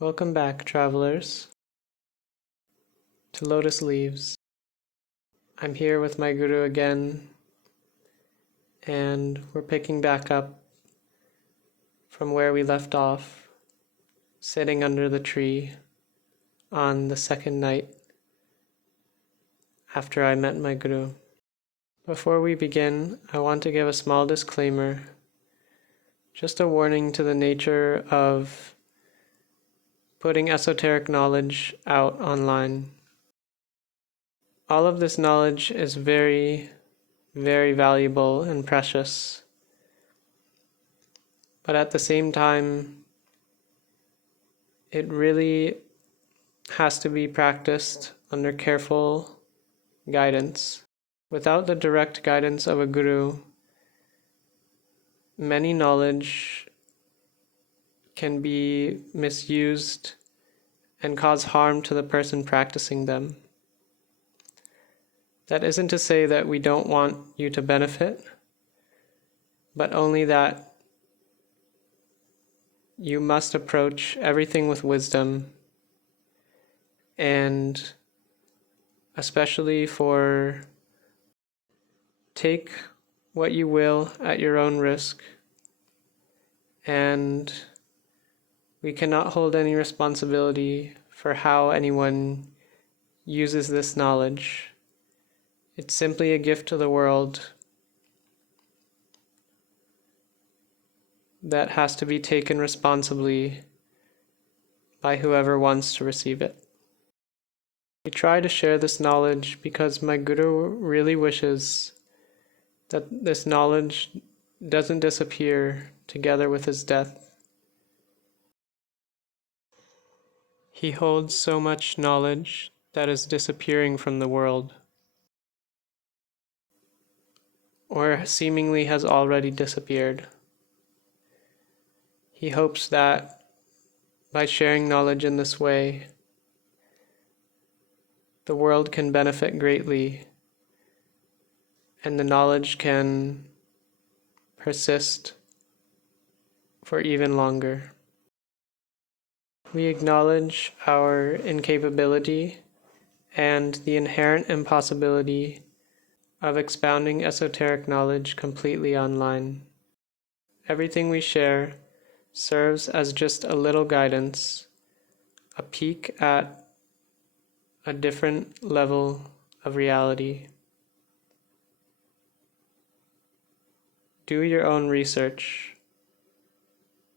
Welcome back, travelers, to Lotus Leaves. I'm here with my guru again, and we're picking back up from where we left off, sitting under the tree on the second night after I met my guru. Before we begin, I want to give a small disclaimer, just a warning to the nature of putting esoteric knowledge out online. All of this knowledge is very, very valuable and precious. But at the same time, it really has to be practiced under careful guidance. Without the direct guidance of a guru, many knowledge can be misused and cause harm to the person practicing them. That isn't to say that we don't want you to benefit, but only that you must approach everything with wisdom, and especially take what you will at your own risk, and we cannot hold any responsibility for how anyone uses this knowledge. It's simply a gift to the world that has to be taken responsibly by whoever wants to receive it. We try to share this knowledge because my guru really wishes that this knowledge doesn't disappear together with his death. He holds so much knowledge that is disappearing from the world, or seemingly has already disappeared. He hopes that by sharing knowledge in this way, the world can benefit greatly, and the knowledge can persist for even longer. We acknowledge our incapability and the inherent impossibility of expounding esoteric knowledge completely online. Everything we share serves as just a little guidance, a peek at a different level of reality. Do your own research,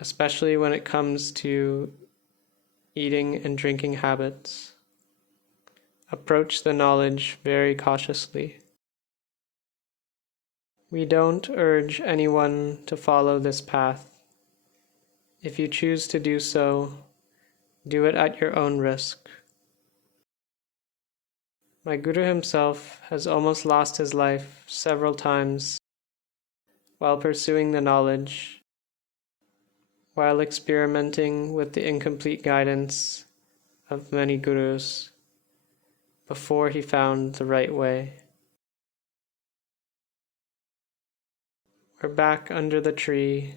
especially when it comes to eating and drinking habits. Approach the knowledge very cautiously. We don't urge anyone to follow this path. If you choose to do so, do it at your own risk. My guru himself has almost lost his life several times while pursuing the knowledge, while experimenting with the incomplete guidance of many gurus before he found the right way. We're back under the tree,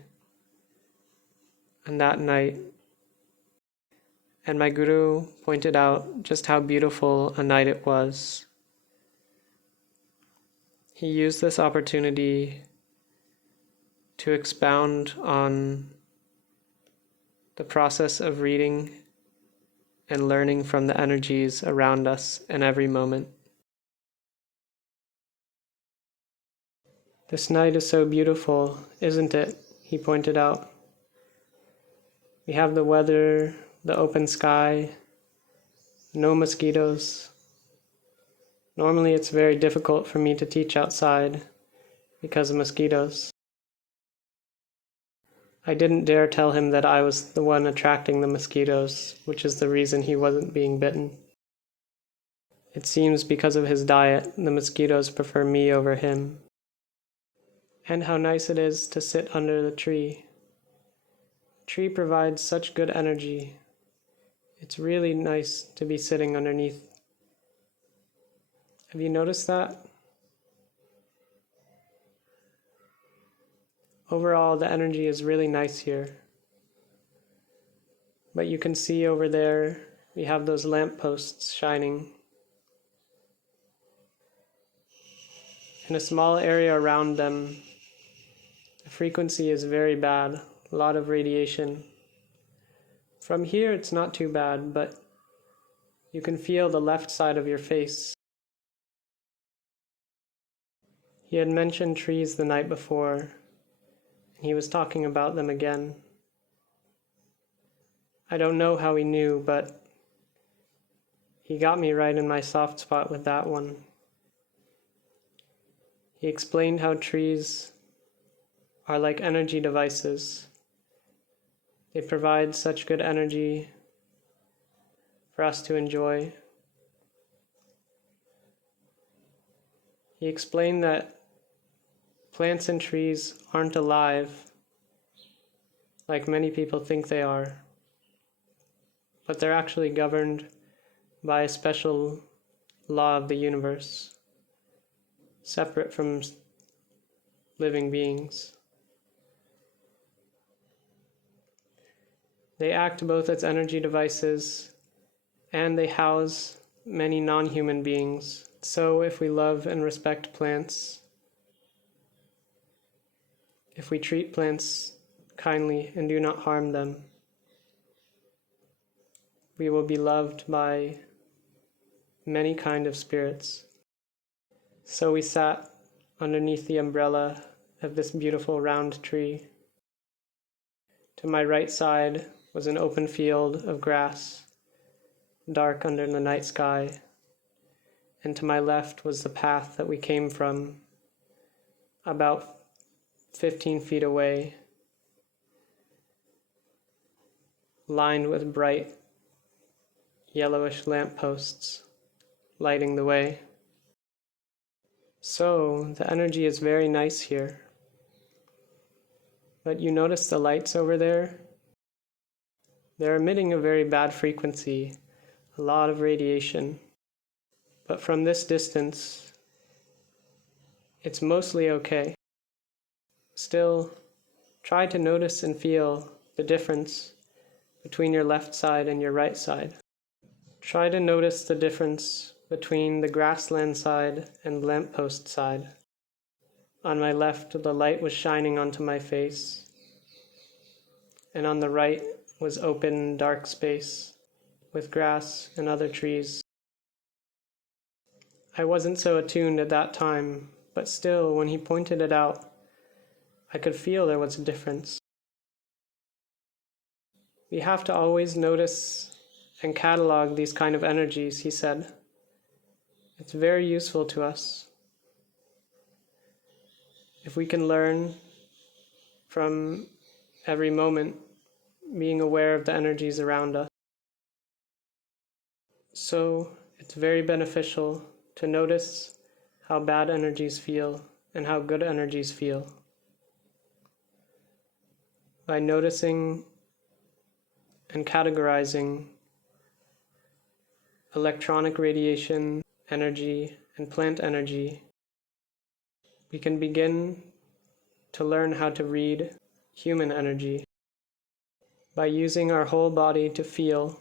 and that night, and my guru pointed out just how beautiful a night it was. He used this opportunity to expound on the process of reading and learning from the energies around us in every moment. This night is so beautiful, isn't it? He pointed out. We have the weather, the open sky, no mosquitoes. Normally it's very difficult for me to teach outside because of mosquitoes. I didn't dare tell him that I was the one attracting the mosquitoes, which is the reason he wasn't being bitten. It seems because of his diet, the mosquitoes prefer me over him. And how nice it is to sit under the tree. The tree provides such good energy. It's really nice to be sitting underneath. Have you noticed that? Overall, the energy is really nice here. But you can see over there, we have those lampposts shining. In a small area around them, the frequency is very bad, a lot of radiation. From here it's not too bad, but you can feel the left side of your face. He had mentioned trees the night before, and he was talking about them again. I don't know how he knew, but he got me right in my soft spot with that one. He explained how trees are like energy devices. They provide such good energy for us to enjoy. He explained that plants and trees aren't alive like many people think they are, but they're actually governed by a special law of the universe, separate from living beings. They act both as energy devices and they house many non-human beings. So if we love and respect plants, if we treat plants kindly and do not harm them, we will be loved by many kinds of spirits. So we sat underneath the umbrella of this beautiful round tree. To my right side was an open field of grass, dark under the night sky, and to my left was the path that we came from, about 15 feet away, lined with bright yellowish lampposts lighting the way. So the energy is very nice here. But you notice the lights over there? They're emitting a very bad frequency, a lot of radiation. But from this distance, it's mostly okay. Still, try to notice and feel the difference between your left side and your right side. Try to notice the difference between the grassland side and lamppost side. On my left, the light was shining onto my face, and on the right was open, dark space with grass and other trees. I wasn't so attuned at that time, but still, when he pointed it out, I could feel there was a difference. We have to always notice and catalog these kind of energies, he said. It's very useful to us. If we can learn from every moment being aware of the energies around us. So it's very beneficial to notice how bad energies feel and how good energies feel. By noticing and categorizing electronic radiation, energy, and plant energy, we can begin to learn how to read human energy. By using our whole body to feel,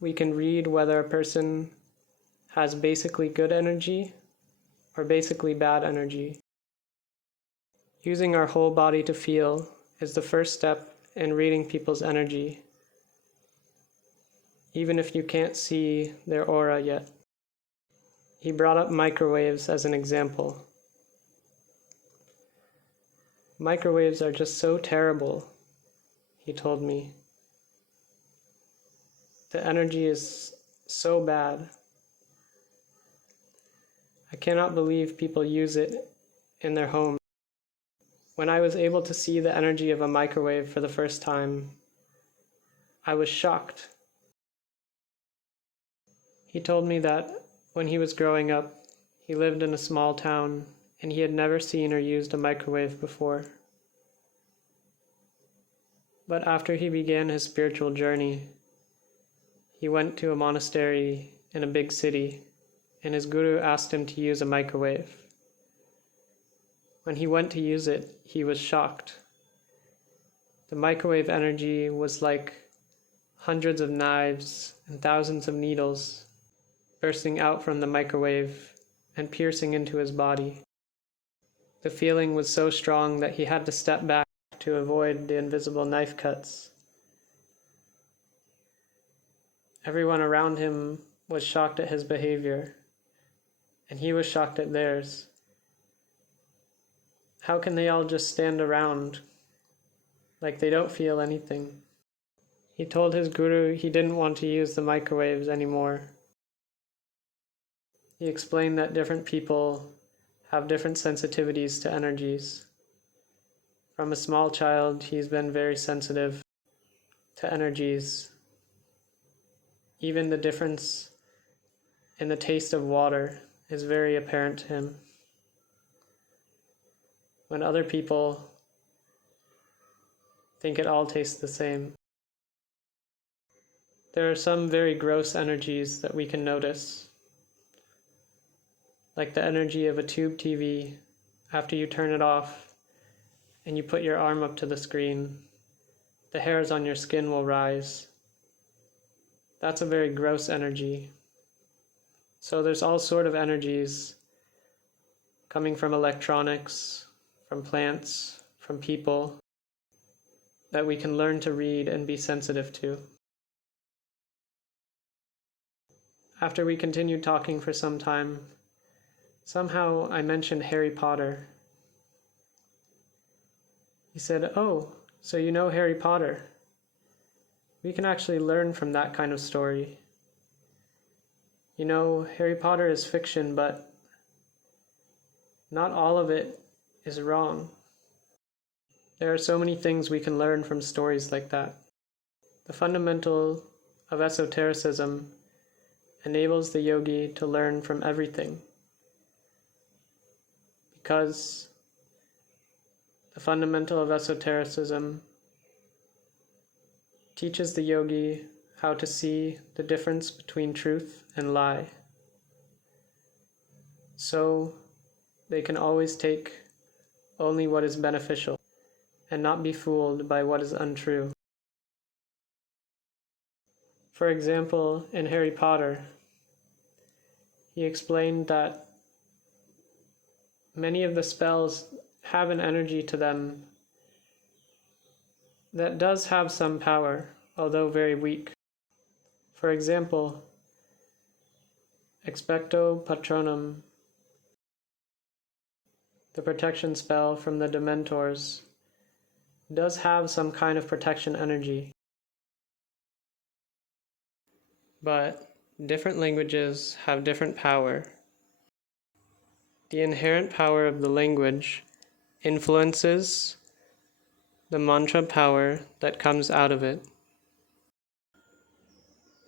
we can read whether a person has basically good energy or basically bad energy. Using our whole body to feel is the first step in reading people's energy, even if you can't see their aura yet. He brought up microwaves as an example. Microwaves are just so terrible, he told me. The energy is so bad. I cannot believe people use it in their home. When I was able to see the energy of a microwave for the first time, I was shocked. He told me that when he was growing up, he lived in a small town and he had never seen or used a microwave before. But after he began his spiritual journey, he went to a monastery in a big city, and his guru asked him to use a microwave. When he went to use it, he was shocked. The microwave energy was like hundreds of knives and thousands of needles bursting out from the microwave and piercing into his body. The feeling was so strong that he had to step back to avoid the invisible knife cuts. Everyone around him was shocked at his behavior, and he was shocked at theirs. How can they all just stand around like they don't feel anything? He told his guru he didn't want to use the microwaves anymore. He explained that different people have different sensitivities to energies. From a small child, he's been very sensitive to energies. Even the difference in the taste of water is very apparent to him. When other people think it all tastes the same. There are some very gross energies that we can notice, like the energy of a tube TV after you turn it off and you put your arm up to the screen. The hairs on your skin will rise. That's a very gross energy. So there's all sort of energies coming from electronics, from plants, from people, that we can learn to read and be sensitive to. After we continued talking for some time, somehow I mentioned Harry Potter. He said, "Oh, so you know Harry Potter? We can actually learn from that kind of story. You know, Harry Potter is fiction, but not all of it is wrong. There are so many things we can learn from stories like that. The fundamental of esotericism enables the yogi to learn from everything, because the fundamental of esotericism teaches the yogi how to see the difference between truth and lie. So they can always take only what is beneficial and not be fooled by what is untrue. For example, in Harry Potter, he explained that many of the spells have an energy to them that does have some power, although very weak. For example, Expecto Patronum, the protection spell from the Dementors, does have some kind of protection energy. But different languages have different power. The inherent power of the language influences the mantra power that comes out of it.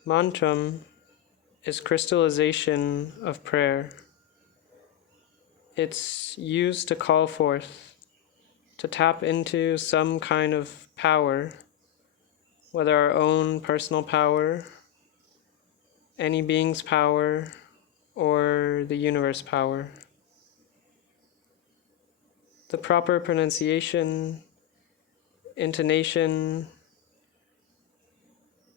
Mantram is crystallization of prayer. It's used to call forth, to tap into some kind of power, whether our own personal power, any being's power, or the universe power. The proper pronunciation, intonation,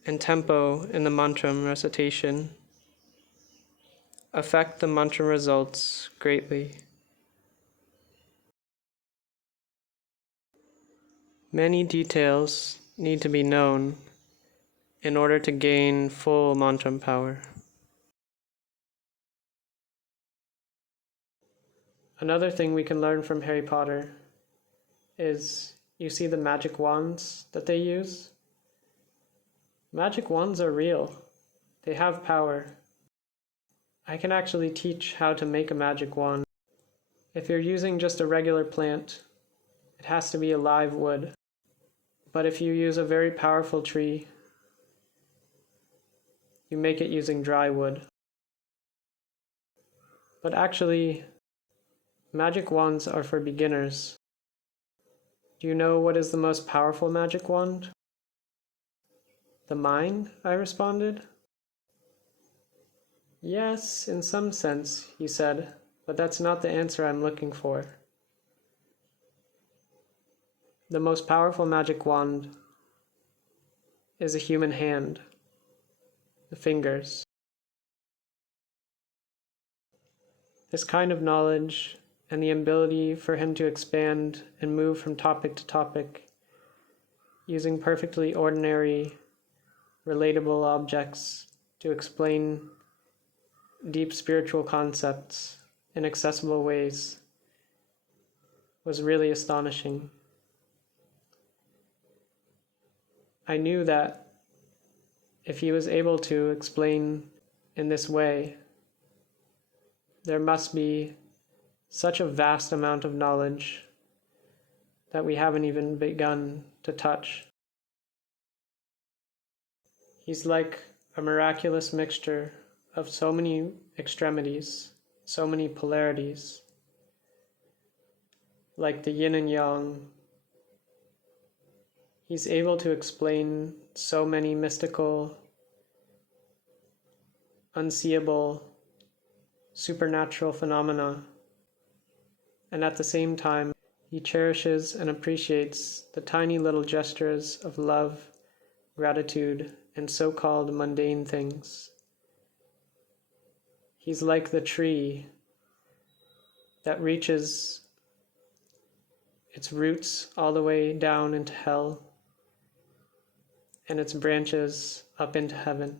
and tempo in the mantram recitation affect the mantra results greatly. Many details need to be known in order to gain full mantram power. Another thing we can learn from Harry Potter is, you see the magic wands that they use? Magic wands are real. They have power. I can actually teach how to make a magic wand. If you're using just a regular plant, it has to be a live wood. But if you use a very powerful tree, you make it using dry wood. But actually, magic wands are for beginners. Do you know what is the most powerful magic wand? The mind, I responded. Yes, in some sense, he said, but that's not the answer I'm looking for. The most powerful magic wand is a human hand, the fingers. This kind of knowledge and the ability for him to expand and move from topic to topic using perfectly ordinary, relatable objects to explain deep spiritual concepts in accessible ways was really astonishing. I knew that if he was able to explain in this way, there must be such a vast amount of knowledge that we haven't even begun to touch. He's like a miraculous mixture of so many extremities, so many polarities, like the yin and yang. He's able to explain so many mystical, unseeable, supernatural phenomena, and at the same time, he cherishes and appreciates the tiny little gestures of love, gratitude, and so-called mundane things. He's like the tree that reaches its roots all the way down into hell and its branches up into heaven.